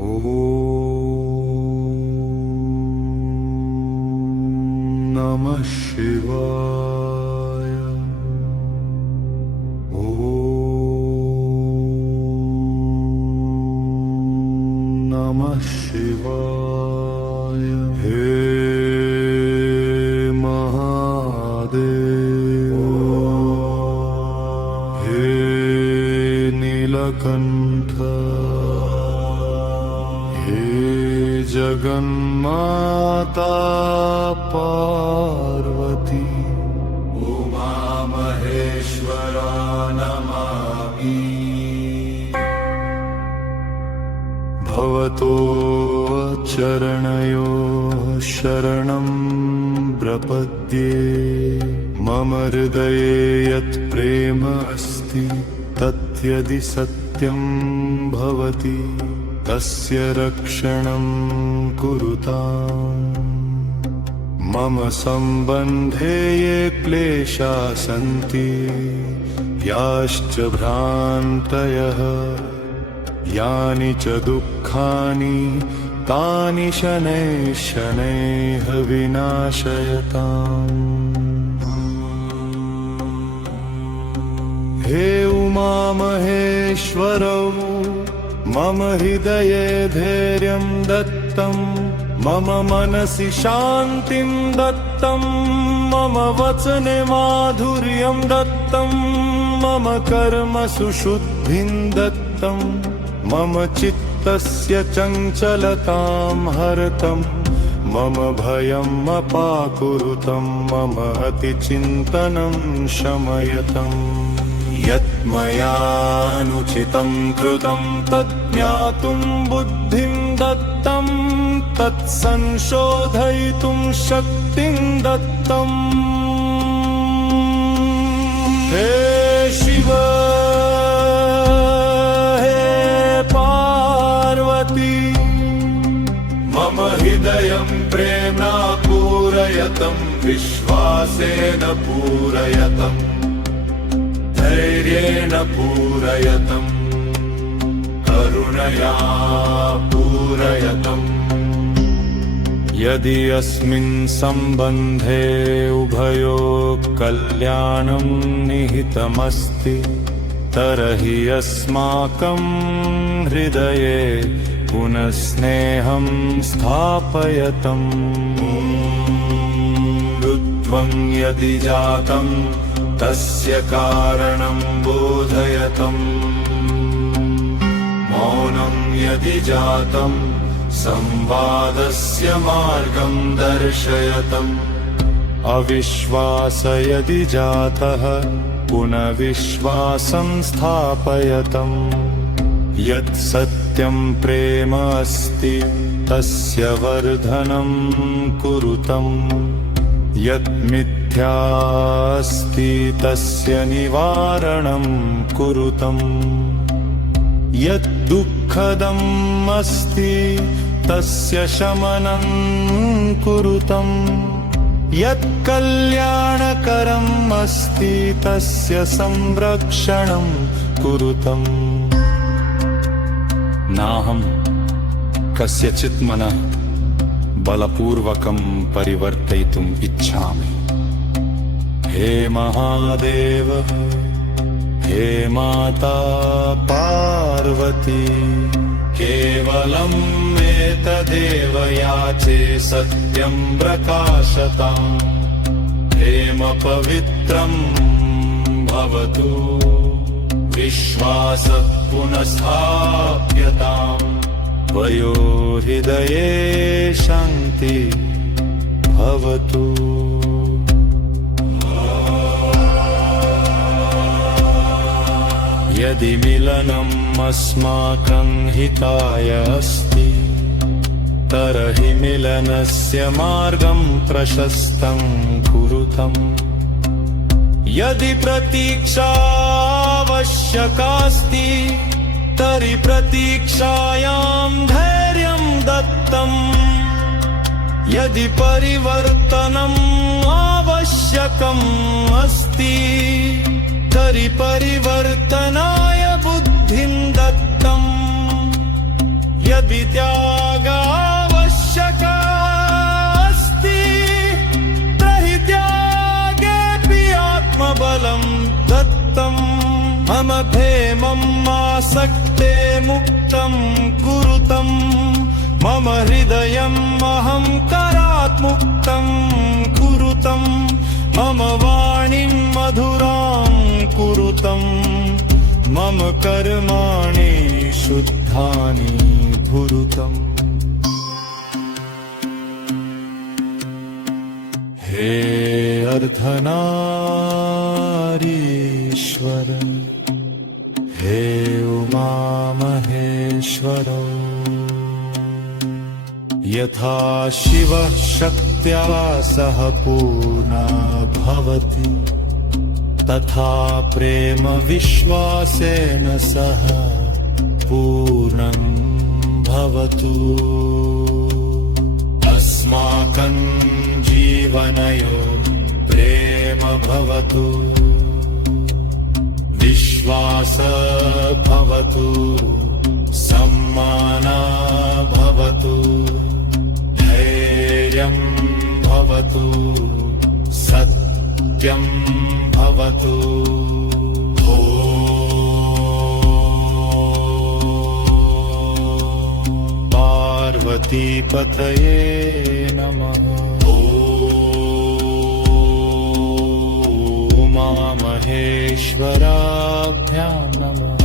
ॐ नमः शिवाय। ॐ नमः शिवाय। हे महादेव, हे नीलकंठ, हे जगन्माता पार्वती, उमा महेश्वरा नमामि। भवतो चरणयो शरणं प्रपद्ये। मम हृदये यत् प्रेम अस्ति तद्यदि सत्यं भवति तस्य रक्षणं कुरुताम्। मम सम्बन्धे ये क्लेशा सन्ति, याश्च भ्रान्तयः, यानि च दुःखानि, तानि शनैः शनैः विनाशयताम्। हे उमा महेश्वरौ, मम हृदये धैर्यं दत्तं, मम मनसि शान्तिं दत्तं, मम वचने माधुर्यं दत्तं, मम कर्मसु शुद्धिं दत्तं, मम चित्तस्य चञ्चलतां हरतं, मम भयम् अपाकुरुतं, मम अतिचिन्तनं शमयतम्। यत् मया अनुचितं कृतं तत् ज्ञातुं बुद्धिं दत्तं, तत् संशोधयितुं शक्तिं दत्तम्। हे शिव, हे पार्वती, मम हृदयं प्रेम्णा पूरयतं, विश्वासेन पूरयतं, धैर्येण पूरयतं, करुणया पूरयतम्। यदि अस्मिन् सम्बन्धे उभयोः कल्याणं निहितमस्ति, तर्हि अस्माकं हृदये पुनः स्नेहं स्थापयतम्। रुत्वं यदि जातं तस्य कारणं बोधयतम्, मौनं यदि जातं संवादस्य मार्गं दर्शयतम्। अविश्वास यदि जातः पुनः विश्वासं स्थापयतम्। यत् सत्यं प्रेम अस्ति तस्य वर्धनं कुरुतम्, यत् मिथ्या अस्ति तस्य निवारणं कुरुतम्। यत् दुःखदम् अस्ति तस्य शमनं कुरुतम्, यत् कल्याणकरम् अस्ति तस्य संरक्षणं कुरुतम्। नाहं कस्यचित् मनः बलपूर्वकं परिवर्तयितुम् इच्छामि। हे महादेव, हे माता पार्वती, केवलम् एतदेव याचे सत्यं प्रकाशताम्। प्रेम पवित्रं भवतु, विश्वास पुनस्थाप्यताम्। वयो हृदये शान्ति भवतु। यदि मिलनम् अस्माकं हिताय अस्ति, तर्हि मिलनस्य मार्गं प्रशस्तं कुरुतम्। यदि प्रतीक्षा आवश्यकास्ति, तर्हि प्रतीक्षायां धैर्यं दत्तम्। यदि परिवर्तनम् आवश्यकम् अस्ति, तर्हि परिवर्तनाय बुद्धिं दत्तम्। यद् यद्यपि त्याग आवश्यक अस्ति तर्हि त्यागेऽपि आत्मबलं दत्तम् मम भेमम् आसक्ते मुक्तं कुरुतम् मम हृदयम् अहङ्कारात् मुक्तं कुरुतम् मम वाणीं मधुरां कुरुतम् मम कर्माणि शुद्धानि भुरुतम् हे अर्धनारीश्वर हे उमा महेश्वर यथा शिवः शक्त्या सह पूर्णा भवति तथा प्रेम विश्वासेन सह पूर्णं भवतु अस्माकं जीवनयो प्रेम भवतु विश्वास भवतु सम्मान भवतु धैर्यं भवतु सत्यं भवतु पार्वतीपतये नमः उमामहेश्वराभ्यां नमः